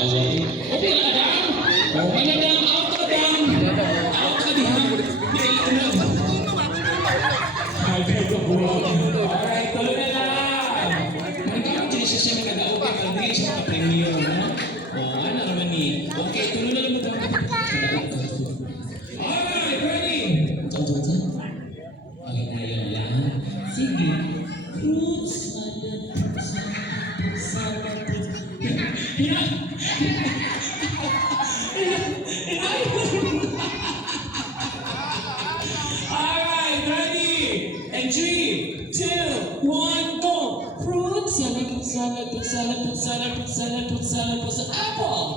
Okay na lang. Manadang, out ka dang. Out ka dang. Alright, tuloy na lang. Magkakaroon dyan siya nag-okay. Kalbili siya ka-premium. Ano naman ni? Okay, tuloy na lang mo daw. Alright, ready? Okay na yun lang. Sige. Fruits, Alright, ready? And 3, 2, 1, go! Fruit salad, apple!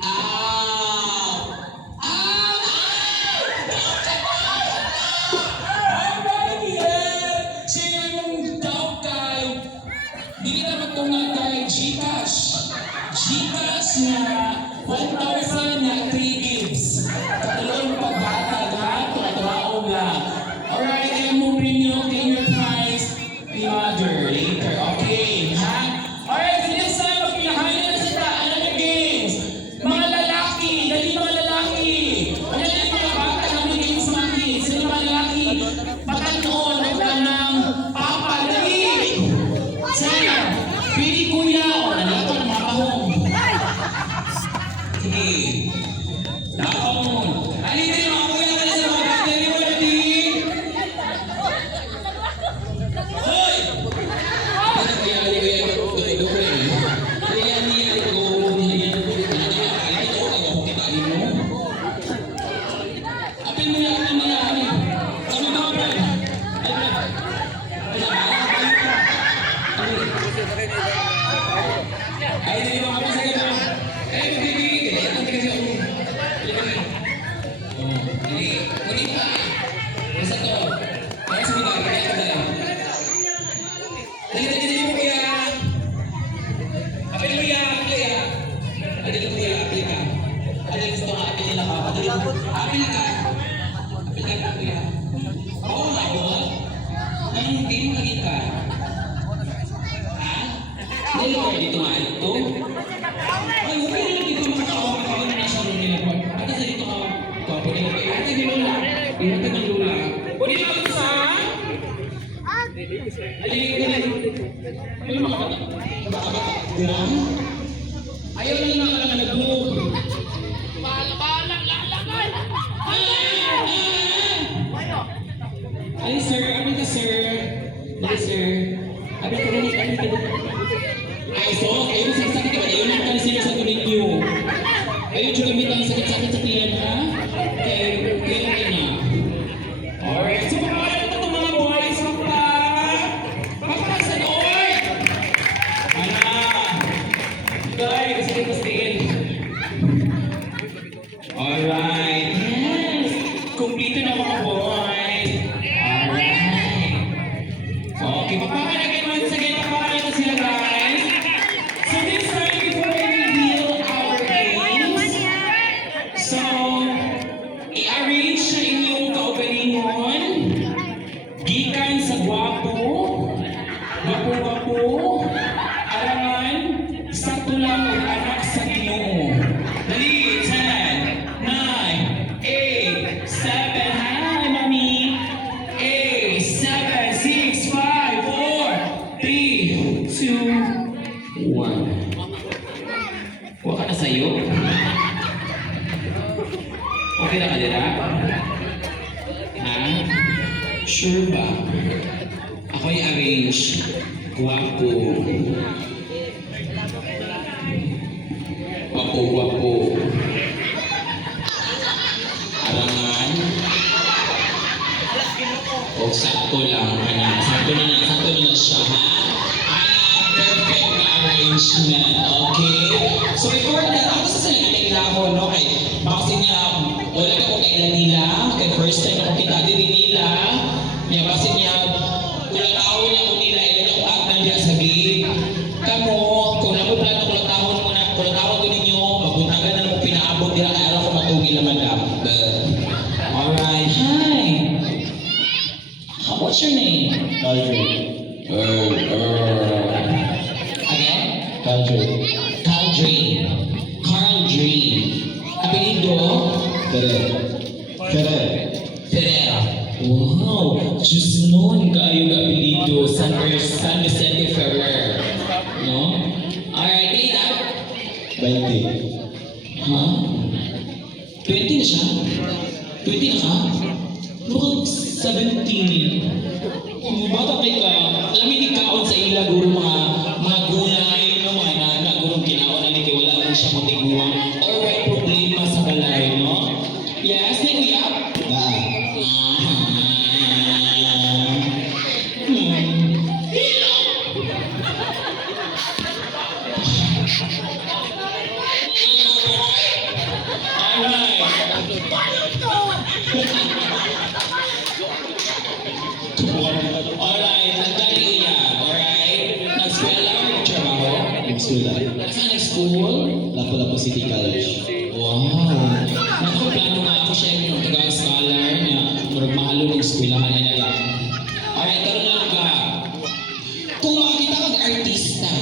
Ow! Alright, yeah! Siya yung tao kay... Di kita magtunga kay Gcash. Gcash na 1,000 na 3 gigs. Katulong pagbata ha, tuwa-tuwaong lang. Alright, kaya mo premium, gain your price the other later. Okay, ha? Alright, so this time, magpinahayin na sa ano na games. Mga lalaki, dali mga lalaki. Ano na yung mga bata na mga games mga kids? Sino mga lalaki? Patanoon, ng papa, dali! Sana, pili kuya, o nalato ng mga kahong. Sige. Nakakon. Alin din mga kuya ka na sa mga battery mo na di. Hoy! Ano kuya, ali kuya, dobre. Kaya niya, ali ko, niya, ali ko, ayaw ko kita, ali mo. Apin mo yan, ali. Kami ba, Brad? Ay, Brad. Ay, hindi mo kami sa gano'n. Ay, hindi. Kailangan ka sa ulo. Hindi. Hindi pa. Basta to. Kaya sa mga kaya ka tayo. Dali mo kuya. Apil mo ya, apil ya. Adil mo kuya, apil ka. Adil gusto ka, apil nila ka. Apil ka. Apil ka kuya. Oo nga, bot. Anong hindi mo naging ka? Dali ko dito nga ito. Ay, okay na dito makakawa ka na nasa room nila po. Ata sa dito ka. Ito, pwede mo kayo. Ata di lula. Ata di lula. Pwede mo ako sa? Ay, ano mga bata? Bata-bata. Buwang? Ayaw lang na lang nag-move. Ay, sir. Ano ka, sir? Ay, sir. Ano ka rin? Ano ka rin? Ay, so, kayo na sakit ka ba? Ayaw lang ka na sila sa tulig niyo. Ayaw dyan gamit ang sakit-sakit sa tiyan, ha? Kaya lang na. Alright, so pakawala na itong mga boys. Pakawala sa doon! Ana! Guys, kasi ito pastiin. Alright, yes! Kumplito na mga boys. Alright. Okay, pakawala kayo once again. Pakawala na sila, guys. So this time, before I reveal our games, so, i-arrange sa inyong kaugalingon, gikan sa gwapo, arangan, sakto lang ang anak sa Ginoo. Dali, 10, 9, 8, 7, hi, mami. 8, 7, 6, 5, 4, 3, 2, 1. Huwag ka na sa'yo. Okay na ka nila? Ha? Sure ba? Ako'y arrange. Guwapo. Wapo. Arangan. O sakto lang. Sakto na siya, ha? Perfect arrangement. Okay? So before that, ako sa salamin nila ako, no? Kay bakit niya, wala ka kung kailan nila. Kay first time ako kita din nila. Niya bakit niya, kulang tao niya kung nila, ilan ako at nandiyan sa gate. Kamo, kung nakuplano kulang tao ko ninyo, magbuntagan na mo pinaabot nila, kaya ako matugil naman lang. Alright, hi. What's your name? Caldrick. Again? Caldrick. Caldrick. Ferreira. Wow! Diyos nun, kaayo ka apelido. San Vicente Ferrer. No? Alright, kaya na? 20. Ha? 20 na siya? 20 na ka? Mukhang 17. Bata kay ka, alam mo hindi kaon sa ila guro mga gulay, no? Mga gurong kinaon na hindi wala mo siya matiguang or may problema sa balay, no? Yes, then we up. Alright, nagdali uya, alright? Nag-eskwela o nagtrabaho? Nagsulat. Saan nag-school? Lapu-Lapu City College. Wow! Nakaplano nga ako siya yung taga-scholar na marag mahalo ng eskwelahan na lang. Alright, karoon lang ba? Kung makakita kang artista,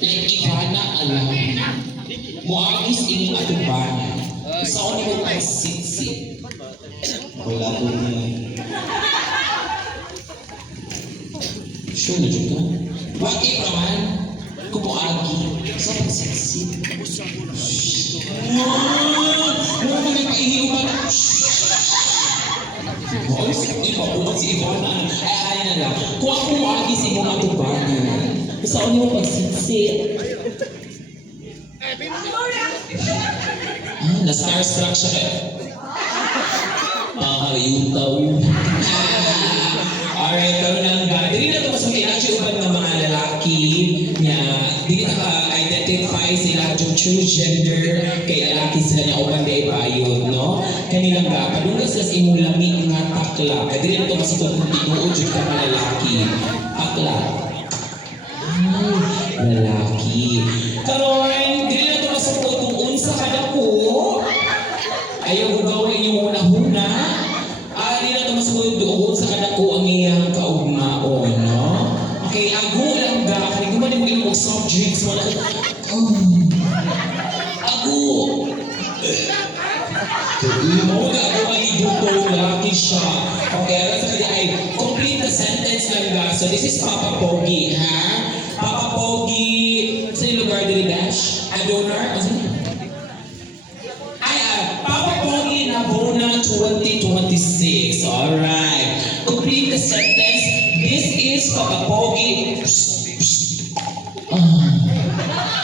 like Ivana alam, muagis ining atubana, sa ni mo pang sit-sit. Wala po niya. Sure na dyan ka? Bakit naman? Kumuagi sa pagsit-sit. Wala ka may paihiyo ka na. Oh, iba po si Ivana. Ay na lang. Kung ako kumuagi sa imong atubana, sa ni mo pagsit-sit. Na-starstruck siya eh. Ayutaw. Alright, karoon lang ba? Dili na ito mas mag-ilang uban ng mga lalaki niya. Dili na ka-identify sila yung true gender kay lalaki sila niya uban day bayod, no? Kanilang ba? Padunggas sila sa imong lami nga takla. Kaya dili na ito mas kung tinuod yung ka mga lalaki. Takla. Ay, lalaki. Karoon, dili na ito mas kung unsa ka na ko. Ayaw gawin yung una-huna. Di na ito mas doon sa kanako ang iyang kaugmaon, no? Okay, ago lang ba? Kaya gumanin mo yung soft drinks mo na. Ago! Mo na ako ang ibuto, laki siya. Okay, alam sa kanya ay complete the sentence lang ba? So this is Papa Pogi, ha? Papa Pogi, sa yung lugar din Dash? Adonor? Papa Pogi Nabona 2026. Alright. Complete the sentence. This is Papa Pogi.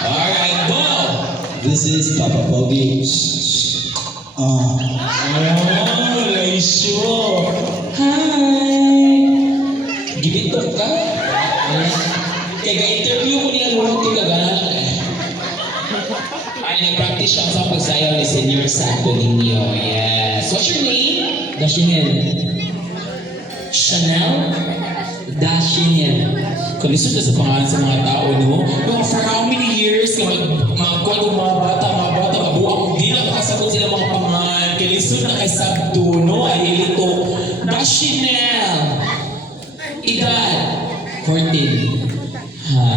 Alright, go. This is Papa Pogi. Oh, Laisyo. Hi. Gibitok ka? Kaya ga-interview ko niya luwag ko gagana eh. Ay, nag-practice siya sa pagsayaw ni Senior Santo Niño. Yes. What's your name? Dashiel. Chanel? Dashiel. Kalisod na sa pangalan sa mga tao, no? No, for how many years ka magkwado mga bata, mabuang, di lang makasagot sila mga pangalan. Kalisod na kay Sabdo, no? Ay, ito. Dashiel. Edad? 14. Ha?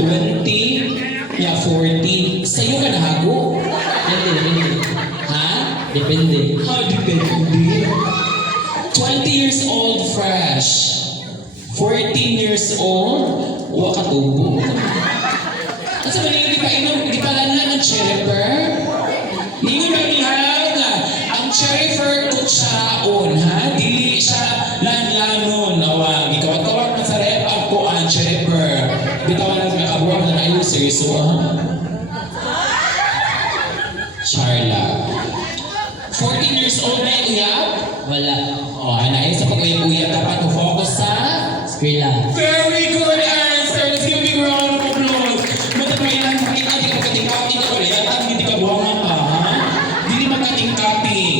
20? Ya, 40. Sa'yo ka nahago? Depende. Ha? Depende. How depende? 20 years old, fresh. 14 years old, wakatubo. At sa mga hindi pa lanlan ng cherry-per? Hindi ba nihaw nga? Ang cherry-per kutsaon, ha? Dili siya lanlanon. Nawag, ikawat-kawat na sa rep ako ang cherry-per. Bitawan lang nakabuha na na seryoso, ha? Charla. 14 years old na yung uyab? Wala. O, anayin sa pag-uyab-uyab, dapat focus sa... Eskwela. Very good answer! Let's give a big round of applause! Matapailan, pakita di ka kating-kating ka ulit. At hindi ka buwangan pa, ha? Hindi magkating-kating.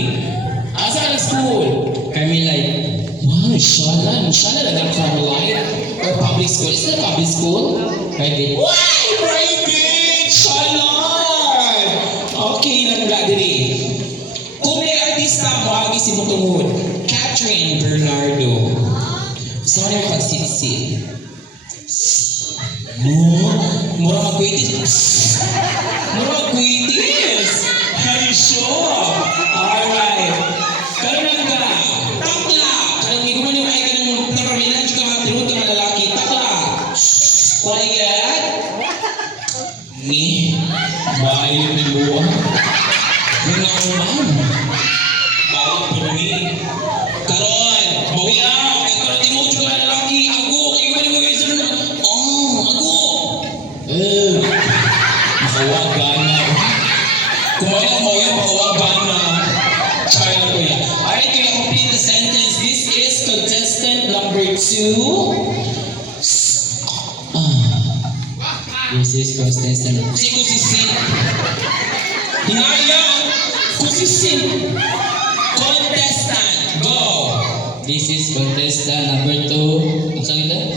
Asa ka nag-school? Carmelite. Wow, Shala. Shala na ng Carmelite? Or public school? Is that public school? Private. Why? Private! Shala! Okay, nagula diri. Kung may artista mo, agi si mo tungod. Catherine Bernardo. Gusto ko na yung pagsit-sit. Mura mag-quittis. Mura mag-quittis. Ay, sure. job. Alright. Karon ka. Takla. Kanang may gumawa yung ay kanang napamilan ka mga tinunod ka mga lalaki. Takla. Quiet. Ni. Bahay yung niluwa. Yung ma'am. Bawal po ni. Karon. Bawi out. Karon tinunod ka mga lalaki. Ako. Kaya gumawa yung mga isa. Oh. Ako. Makawagan na. Kumain mo yung makawagan na. Sorry na kuya. Alright, kuya, complete the sentence. This is contestant number 2. This is contestant. Si Kusisin. Hinaya. Kusisin. Contestant. Go. This is contestant number 2. Ang saan ito?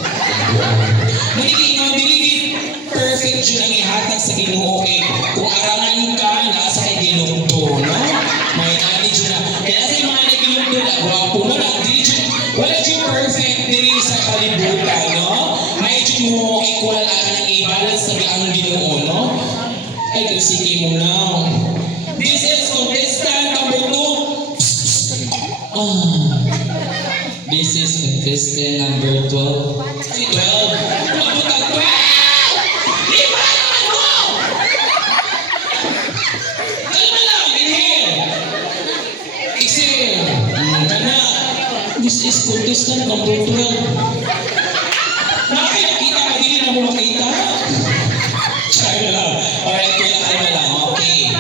Dili perfect yun ang ihatag sa Ginoo kay kung arangan ka nasa kay Ginoo no? May nani dyan na. Kaya sa mga nagilong doon, gwapo mo na, wala dyan perfect dili sa kalibutan, no? May dyan mo equal ang i-balance sa ang Ginoo, no? Ay, sige mo na. This is contestant number 2. This is contestant number 12. Si 12. Umabot ang 12! Lima naman mo! Kalma lang, inhale. Exhale. Kana. This is contestant number 12. Nakakita ka, hindi na mo makita. Sorry lang. Alright, kaya kalma lang. Okay.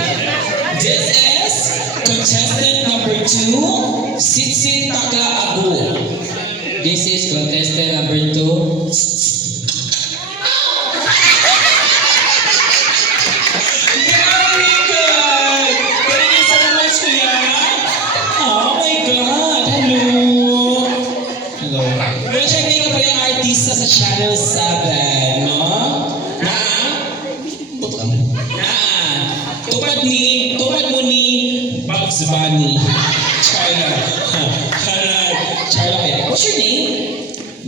This is contestant number 2. Sit-sit takla ago. This is contestant number 2. Very good! Thank you so much, kuya. Oh my God! Hello! Hello. Pero syempre ka pa yung artista sa Channel 7, no? Na? Ba't kami? Na? Tupad mo ni Bugs Bunny. Charla. Charla. What's your name?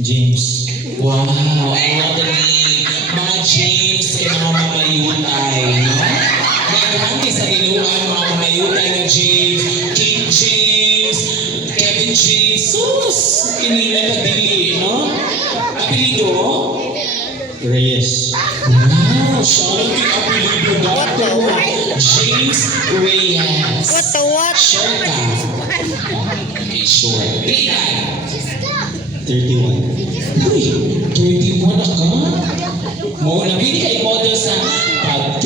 James. Wow, I love the name. Mga James kay mga mamayutay, no? Naghahanti sa inuan mga mamayutay na James, King James, Kevin James, sus! Kinila na dili, no? Apelido? Reyes. Wow, siya lang yung apelido dato. James Reyes. What the what? Sure ka? Okay, sure. Bilan? 31. Uy, 31 na ka? Mo, nabili kay model sa pag-3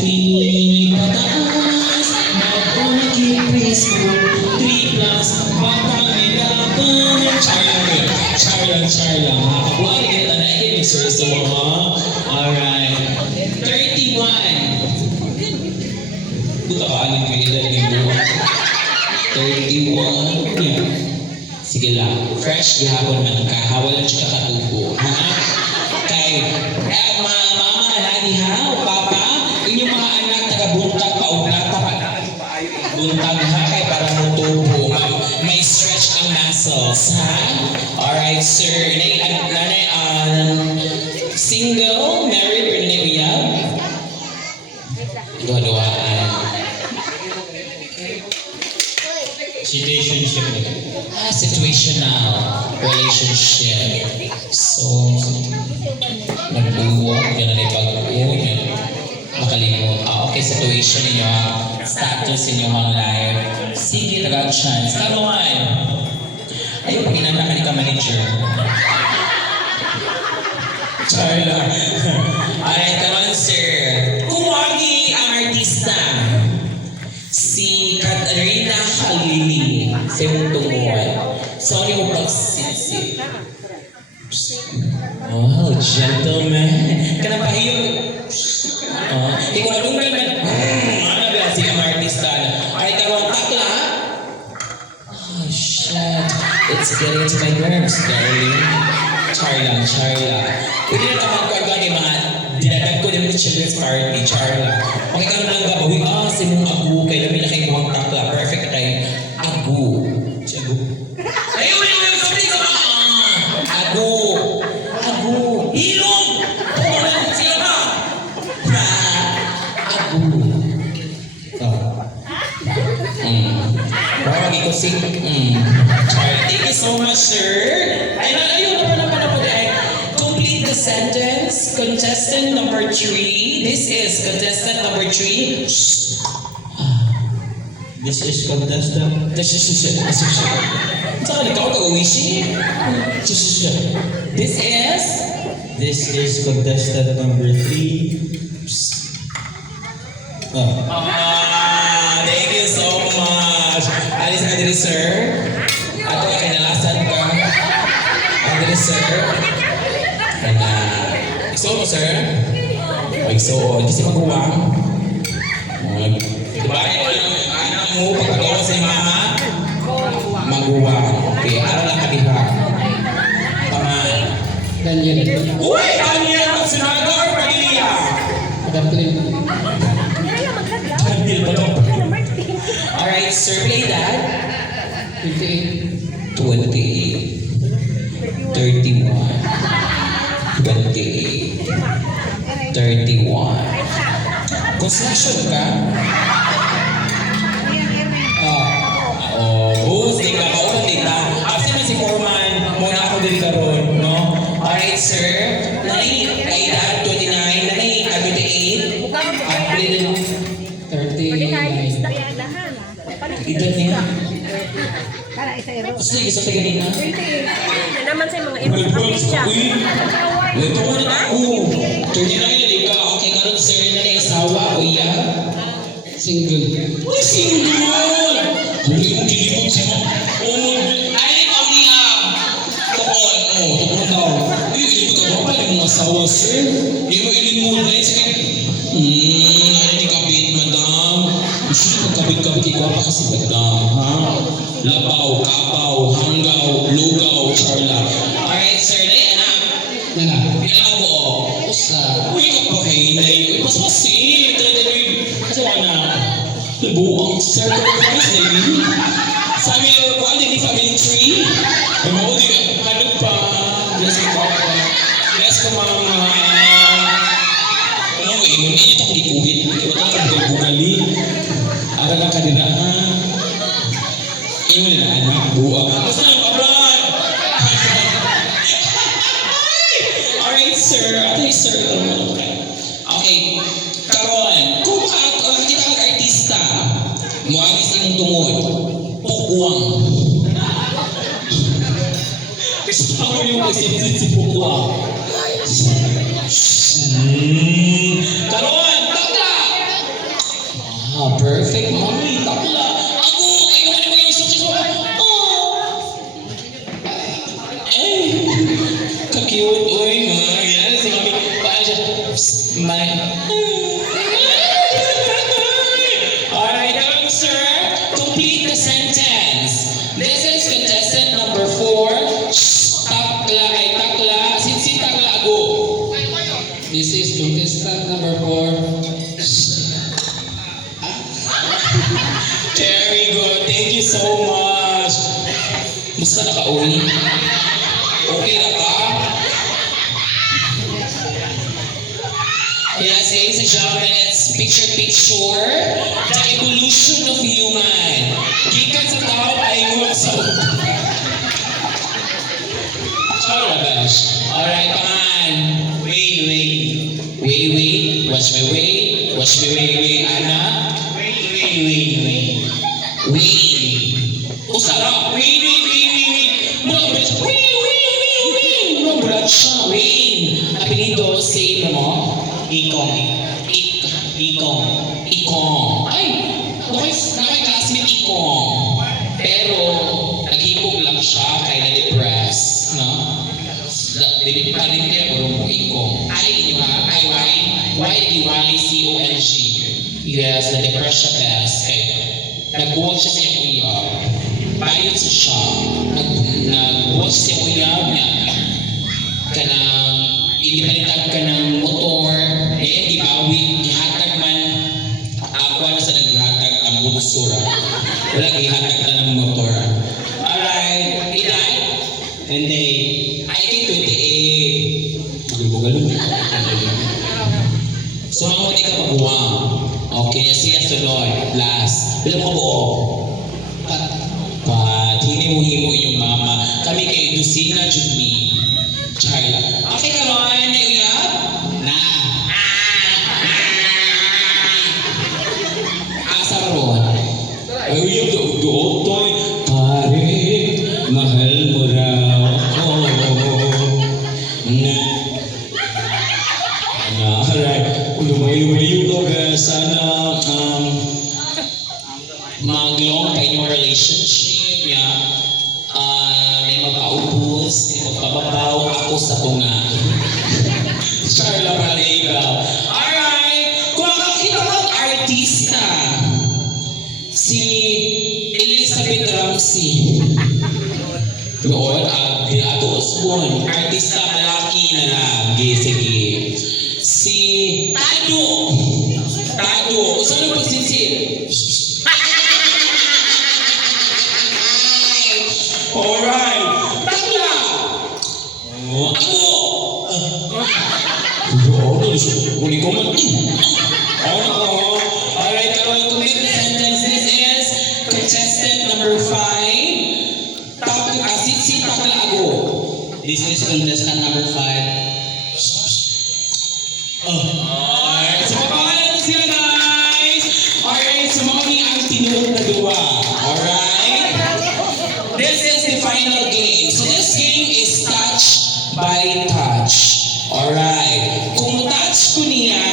pataas, mag-on-a-keep school, 3 plus, pag-pamilaban. Char lang. Wala ka kita na i-mixer sa mga. Alright. 31. Buta ka, alin ko ilagay mo. 31. Yeah. Sige lang, fresh gihapon man ka, hawalan siya katubo, ha? Kay, mama, nani ha, o papa, inyong mga anak taga-buntag paugnata pa na. Buntag ha, kay para mutubo, may stretch ang muscles, ha? Alright, sir. Nanay, single, married, or nanay uyab? Dua-duaan. Situationship na. Situational relationship. So, nagbuwag, gano'n ay pag-uwi, makalimot. Okay, situation ninyo, status ninyo mga life. Sige, nag-chance. Karoon! Ayun, pinanaka ni ka manager. Sorry lang. Alright, karoon, sir. Kumagi ang artista. Si Katarina Halili sa iyong tungkol. Sorry mo pagsit-sit. Oh, gentleman. Kanapahiyo. Ikaw alunggan man. Ano ba si ang artista? Ay, karong takla. Oh, shit. It's getting to my nerves, darling. Charla. Pwede na naman ko agad yung mga dinadag ko din sa children's party, Charla. Makikaroon lang gabawi, si mong agu, kaya namin na kayo mukhang takla. Perfect tayo. Agu. Si agu. Ayun, sabi ka ba? Agu. Hilong! Pumalang sila ba? Agu. pag-ikusik. Thank you so much, sir. Ayun na po ay complete the sentence. Contestant number 3. This is contestant number 3. This is contestant. Saan ikaw ka-uwishi? This is This is contestant number 3. Oh. thank you so much. Alis ka diri, sir. Ato ay kinalasan ka. Diri, sir. Igso mo, sir. Igso. Kasi maguwang. Diba yung anak mo, pagkagawa sa mama, maguwang. Okay, aral lang ka diha. Pangan. Daniel. Uy! Daniel! Sinaga or Padilla? Kathleen. Daniel ba ito? Alright, sir, play that. 58. 28, 31, 28, 31. Construction ka? Boss, di ka. Mauna di ka. After na si Foreman, muna ako din karon, no? Alright, sir. Nanay, ay dad, 29. Nanay, 28. Play din. 39. Edad niya. Para isa ero. Gusto niya, gusto niya ganina. Naman sa mga Uy, siya. ito mo na ako. 39 na ka. Okay, karon sir na na asawa o iya. Single. Uy, single! Huli mo kilipot siya mo. Ay, ikaw niya. Tukon, tukon daw. Uy, kilipot ka ba pa yung mga asawa, sir? Hindi mo ilin mo na yun. Sige. Hindi kabit, madam. Gusto niyo pagkabit-kabit ikaw pa kasi madam, ha? Labaw, kapaw, hanggaw, lugaw, charla. Alright, sir, na. Nana. Kailangan ko, Usa. uy, kapahinay. Uy, mas masin. Kasi wala. Buong sacrifice na yun. Sabi ko, hindi family tree. Ay, mauli ka. Ano pa? Bless ko pa. Bless ko mama. Ano mo, ingon niyo ito kung ikuhit. Ikaw ito ka bugali. Ara ka kanina, ha? Ingon na anak, buwa. Basta lang, abran! Alright, sir. Ate, sir. Okay. Karon, kung kita kang artista, muagis imong tungod, pukwang. Gusto ko yung kasi si pukwang. Karon, takla! Perfect, mami. Takla. Ako, ay mo na yung gusto ko. Ka-cute. Uy, ma. Yan, si mami. Paano siya? May... Alright, sir. Complete the sentence. This is contestant number 4. Takla ay takla. Sinsi takla ako. This is contestant number 4. Very good. Thank you so much. Musta na ka, Uli? Okay na ka? Yes, ladies and gentlemen, it's picture. The evolution of human. Gikan sa tao ay huwag sa Charabash. Alright, pangan. Wait. Watch me wait. Ana. Wait. Usara. Wait. Mula ba siya? Wait. Apelido, say mo. Ikong. Ay, nakay-classmate Ikong. Pero, naghibog lang siya kay na-depress. No? Palit niya mo Ikong. Y-D-Y-C-O-N-G. Yes, na-depress siya best. Kaya, nag-buwag siya sa iyang uyab. Bayot siya. Nag-buwag siya sa uyab niya. Kanang, inipalitag ka ng motor, gibawi, gihatag man. Ako na sa naghatag ang buksura. Wala gihatag na ng motor. Alright, ilan? Hindi. I think 28. Bugalog. So, ang hindi ka mabuwang. Okay, siya sunod. Last. Bilang mo buo. Huliyog sana mag-long pa inyong relationship niya. May magpaubos, may magpababaw ako sa tunga. Charla Malega. Alright, kung makakita ko ang artista, si Elizabeth Ramsey. Lord, Ato Osborne, artista malaki na lagi, sige. Si Tado. Tado. Saan yung pagsisit? Alright. Takla. Ako. Uli ko man. Alright, karoon complete sentences is contestant number 5. Si Takla ako. This is contestant number 5. Alright, so mapangalan sila guys. Alright, so mami ang tinuod na duwa. Alright? This is the final game. So this game is touch by touch. Alright. Kung mo-touch ko niya,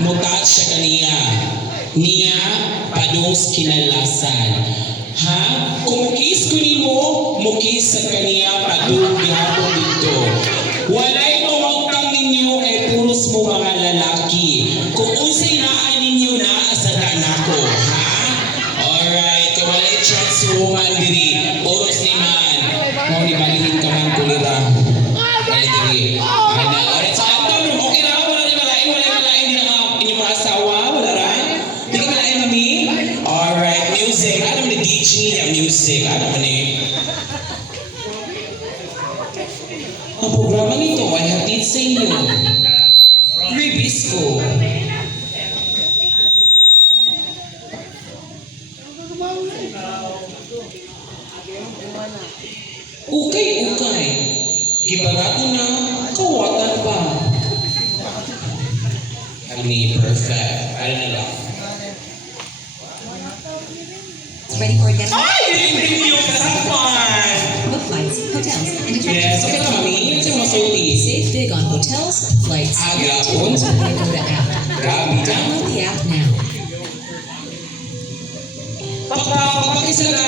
mo-touch siya kaniya. Niya, padong kinalasan. Ha? Kung mukis ko ni mukis sa kaniya, padong gihapon dito. Walay mawagtang ninyo kay puros mo mga lalaki. Kung unsay naan ninyo na asadan ako, ha? Alright, kung walay chat si woman diri, puros ni man. Mo ni balihin ka man kulira. Alright, diri. Alright, so anton, okay na, wala malain, di na inyong mga asawa, wala ra? Di ka malain, mami? Alright, music. Ano ni DJ niya, music? Ano man eh? Ang programa nito ay hatid sa inyo. Ribisco. Ukay. Gibarato na, kawatan pa. Kami perfect. Ano na lang? Ready for dinner? Ay! Review ka sa fun! Book flights, hotels, and Yes, attractions. okay na mami. Yan sa mga sultis. Save big on hotels, flights, Ah, and gapon. activities with the Agoda app. Grabe na. Download the app now. Papakisala